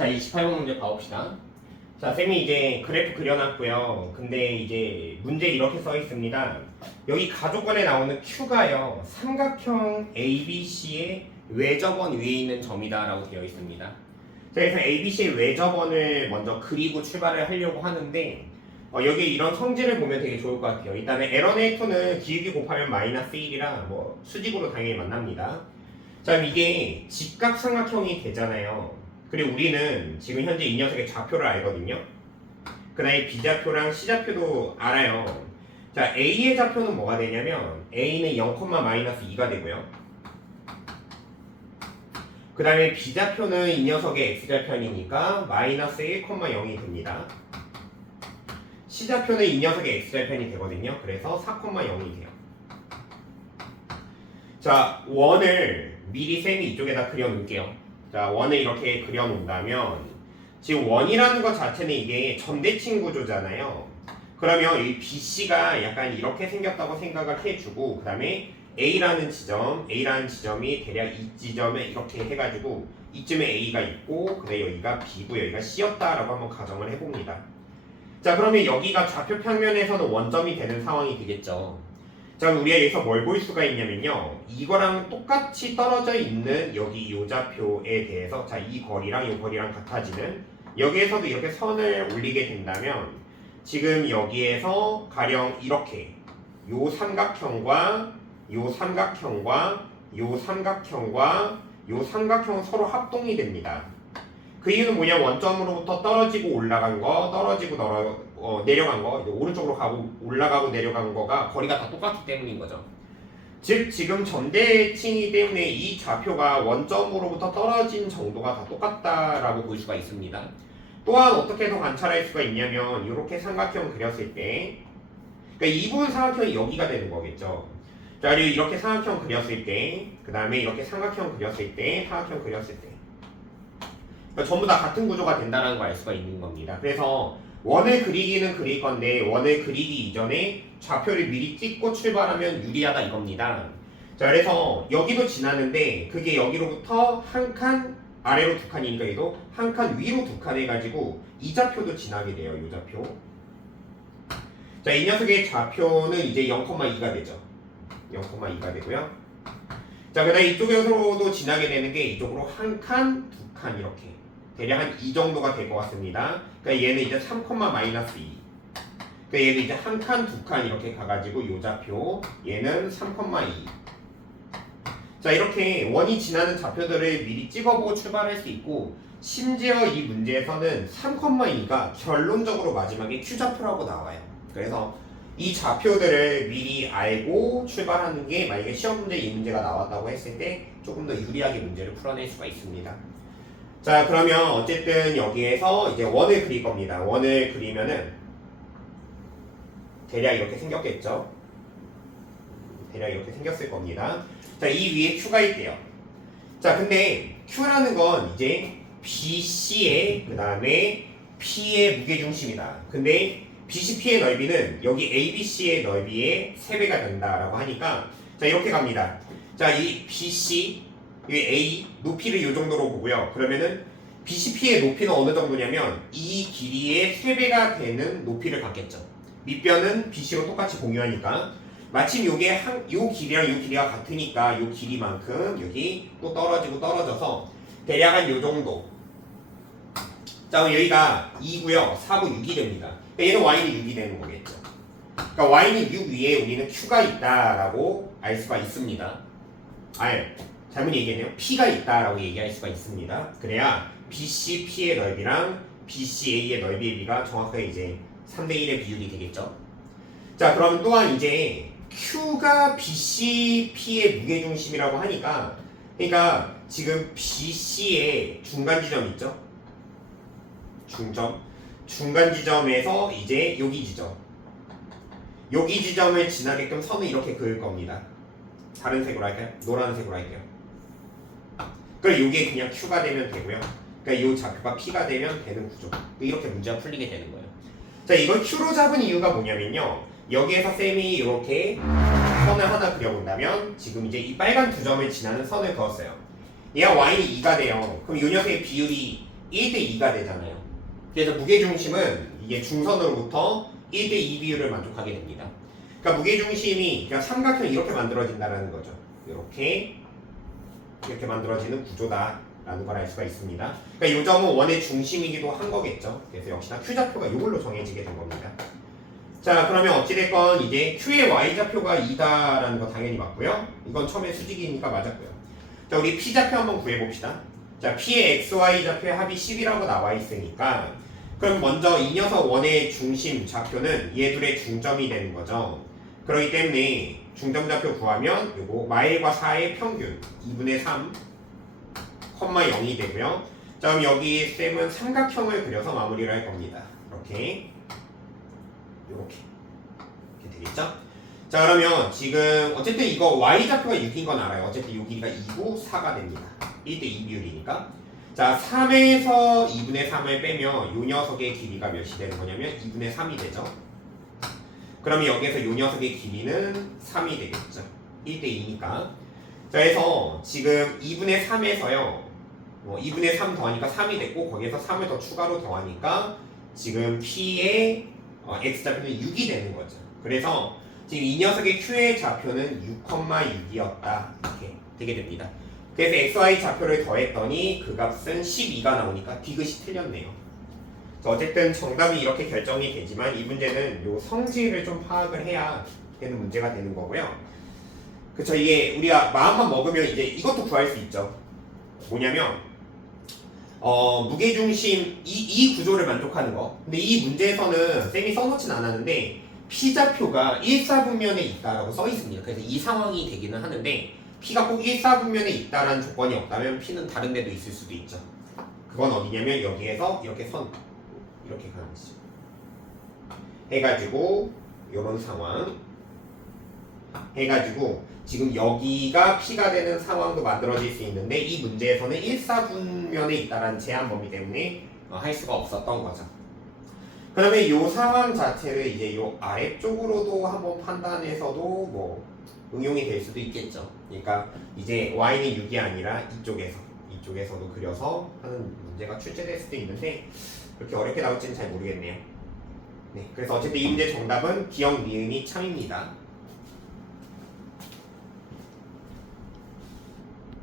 자, 28번 문제 봐봅시다. 자, 쌤이 이제 그래프 그려놨고요. 근데 이제 문제 이렇게 써 있습니다. 여기 가족관에 나오는 Q가요, 삼각형 ABC의 외접원 위에 있는 점이다라고 되어 있습니다. 자, 그래서 ABC의 외접원을 먼저 그리고 출발을 하려고 하는데 여기 이런 성질을 보면 되게 좋을 것 같아요. 일단은 LNA2는 기울기 곱하면 마이너스 1이라 뭐 수직으로 당연히 만납니다. 자, 그럼 이게 직각삼각형이 되잖아요. 그리고 우리는 지금 현재 이 녀석의 좌표를 알거든요. 그 다음에 B좌표랑 C좌표도 알아요. 자, A의 좌표는 뭐가 되냐면 A는 0,-2가 되고요. 그 다음에 B좌표는 이 녀석의 X좌편이니까 마이너스 1,0이 됩니다. C좌표는 이 녀석의 X좌편이 되거든요. 그래서 4,0이 돼요. 자, 원을 미리 쌤이 이쪽에다 그려놓을게요. 자, 원을 이렇게 그려놓는다면 지금 원이라는 것 자체는 이게 점대칭 구조잖아요. 그러면 이 BC가 약간 이렇게 생겼다고 생각을 해주고 그 다음에 A라는 지점이 대략 이 지점에 이렇게 해가지고 이쯤에 A가 있고 그 다음에 여기가 B고 여기가 C였다라고 한번 가정을 해봅니다. 자, 그러면 여기가 좌표 평면에서는 원점이 되는 상황이 되겠죠. 자, 그럼 우리가 여기서 뭘 볼 수가 있냐면요, 이거랑 똑같이 떨어져 있는 여기 이 좌표에 대해서 자, 이 거리랑 이 거리랑 같아지는 여기에서도 이렇게 선을 올리게 된다면 지금 여기에서 가령 이렇게 요 삼각형과 요 삼각형과 요 삼각형과 요 삼각형은 서로 합동이 됩니다. 그 이유는 뭐냐, 원점으로부터 떨어지고 올라간 거, 내려간 거, 오른쪽으로 가고 올라가고 내려간 거가 거리가 다 똑같기 때문인 거죠. 즉 지금 점대칭이기 때문에 이 좌표가 원점으로부터 떨어진 정도가 다 똑같다라고 볼 수가 있습니다. 또한 어떻게 더 관찰할 수가 있냐면 이렇게 삼각형 그렸을 때, 그러니까 이 부분 삼각형이 여기가 되는 거겠죠. 자, 그리고 이렇게 삼각형 그렸을 때, 그 다음에 이렇게 삼각형 그렸을 때, 삼각형 그렸을 때, 그러니까 전부 다 같은 구조가 된다는 걸 알 수가 있는 겁니다. 그래서 원을 그리기는 그릴 건데 원을 그리기 이전에 좌표를 미리 찍고 출발하면 유리하다 이겁니다. 자, 그래서 여기도 지나는데 그게 여기로부터 한 칸 아래로 두 칸이니까 얘도 한 칸 위로 두 칸 해가지고 이 좌표도 지나게 돼요. 이 좌표. 자, 이 녀석의 좌표는 이제 0,2가 되죠. 0,2가 되고요. 자, 그 다음에 이쪽에서도 지나게 되는 게 이쪽으로 한 칸, 두 칸 이렇게 대략 한 이 정도가 될 것 같습니다. 그러니까 얘는 이제 3, 마이너스 2. 그러니까 얘는 이제 한 칸, 두 칸 이렇게 가가지고 요 좌표 얘는 3,2. 자, 이렇게 원이 지나는 좌표들을 미리 찍어보고 출발할 수 있고 심지어 이 문제에서는 3,2가 결론적으로 마지막에 Q좌표라고 나와요. 그래서 이 좌표들을 미리 알고 출발하는 게 만약에 시험 문제 이 문제가 나왔다고 했을 때 조금 더 유리하게 문제를 풀어낼 수가 있습니다. 자, 그러면 어쨌든 여기에서 이제 원을 그릴 겁니다. 원을 그리면은 대략 이렇게 생겼겠죠? 대략 이렇게 생겼을 겁니다. 자, 이 위에 Q가 있대요. 자, 근데 Q라는 건 이제 BC의 그 다음에 P의 무게중심이다. 근데 BC, P의 넓이는 여기 ABC의 넓이의 3배가 된다라고 하니까 자, 이렇게 갑니다. 자, 이 BC, 이 A 높이를 이 정도로 보고요. 그러면은 BC, P의 높이는 어느 정도냐면 이 길이의 3배가 되는 높이를 갖겠죠. 밑변은 BC로 똑같이 공유하니까 마침 요게 요 길이랑 요 길이가 같으니까 요 길이만큼 여기 또 떨어져서 대략 한 요 정도. 자, 그럼 여기가 2고요. 4고 6이 됩니다. 그러니까 얘는 y는 6이 되는 거겠죠. 그러니까 y는 6 위에 우리는 q가 있다라고 알 수가 있습니다. 잘못 얘기했네요. p가 있다라고 얘기할 수가 있습니다. 그래야 BC, P의 넓이랑 BC, A의 넓이의 비가 정확하게 이제 3대1의 비율이 되겠죠. 자, 그럼 또한 이제 Q가 BC, P의 무게중심이라고 하니까 그러니까 지금 BC의 중간 지점 있죠? 중간 지점에서 이제 여기 지점을 지나게끔 선을 이렇게 그을 겁니다. 다른 색으로 할까요? 노란색으로 할게요. 그럼 이게 그냥 Q가 되면 되고요. 그러니까 이 좌표가 P가 되면 되는 구조. 이렇게 문제가 풀리게 되는 거예요. 자, 이걸 Q로 잡은 이유가 뭐냐면요, 여기에서 쌤이 이렇게 선을 하나 그려본다면 지금 이제 이 빨간 두 점을 지나는 선을 그었어요. 얘가 y는 2가 돼요. 그럼 이 녀석의 비율이 1대2가 되잖아요. 그래서 무게중심은 이게 중선으로부터 1대2 비율을 만족하게 됩니다. 그러니까 무게중심이 그냥 삼각형이 이렇게 만들어진다는 거죠. 이렇게 만들어지는 구조다라는 걸 알 수가 있습니다. 그러니까 이 점은 원의 중심이기도 한 거겠죠. 그래서 역시나 Q좌표가 이걸로 정해지게 된 겁니다. 자, 그러면 어찌됐건 이제 Q의 Y좌표가 2다라는 거 당연히 맞고요. 이건 처음에 수직이니까 맞았고요. 자, 우리 P좌표 한번 구해봅시다. 자, P의 XY좌표의 합이 10이라고 나와 있으니까 그럼 먼저 이 녀석 원의 중심 좌표는 얘들의 중점이 되는 거죠. 그렇기 때문에 중점좌표 구하면 요거 마일과 4의 평균 2분의 3, 0이 되고요. 자, 그럼 여기 쌤은 삼각형을 그려서 마무리를 할 겁니다. 이렇게 되겠죠? 자, 그러면 지금 어쨌든 이거 Y좌표가 6인 건 알아요. 어쨌든 요 길이가 2고 4가 됩니다. 1대2 비율이니까. 자, 3에서 2분의 3을 빼면 요 녀석의 길이가 몇이 되는 거냐면 2분의 3이 되죠. 그러면 여기에서 요 녀석의 길이는 3이 되겠죠. 1대2니까. 자, 그래서 지금 2분의 3에서요. 2분의 3 더하니까 3이 됐고 거기에서 3을 더 추가로 더하니까 지금 P의 X좌표는 6이 되는 거죠. 그래서 지금 이 녀석의 Q의 좌표는 6,6이었다. 이렇게 되게 됩니다. 그래서 XY 좌표를 더했더니 그 값은 12가 나오니까 디귿이 틀렸네요. 어쨌든 정답이 이렇게 결정이 되지만 이 문제는 요 성질을 좀 파악을 해야 되는 문제가 되는 거고요. 그쵸, 이게 우리가 마음만 먹으면 이제 이것도 구할 수 있죠. 뭐냐면 무게중심 이 구조를 만족하는 거. 근데 이 문제에서는 쌤이 써놓진 않았는데 P좌표가 1사분면에 있다라고 써 있습니다. 그래서 이 상황이 되기는 하는데 P가 꼭 1사분면에 있다라는 조건이 없다면 P는 다른 데도 있을 수도 있죠. 그건 어디냐면 여기에서 이렇게 이렇게 가는 거죠. 해가지고 요런 상황 해가지고 지금 여기가 P가 되는 상황도 만들어질 수 있는데 이 문제에서는 1사분면에 있다라는 제한 범위 때문에 할 수가 없었던 거죠. 그러면 이 상황 자체를 이제 요 아래쪽으로도 한번 판단해서도 뭐 응용이 될 수도 있겠죠. 그러니까 이제 y는 6이 아니라 이쪽에서도 그려서 하는 문제가 출제될 수도 있는데 그렇게 어렵게 나올지는 잘 모르겠네요. 네, 그래서 어쨌든 이 문제 정답은 기억 니은이 참입니다.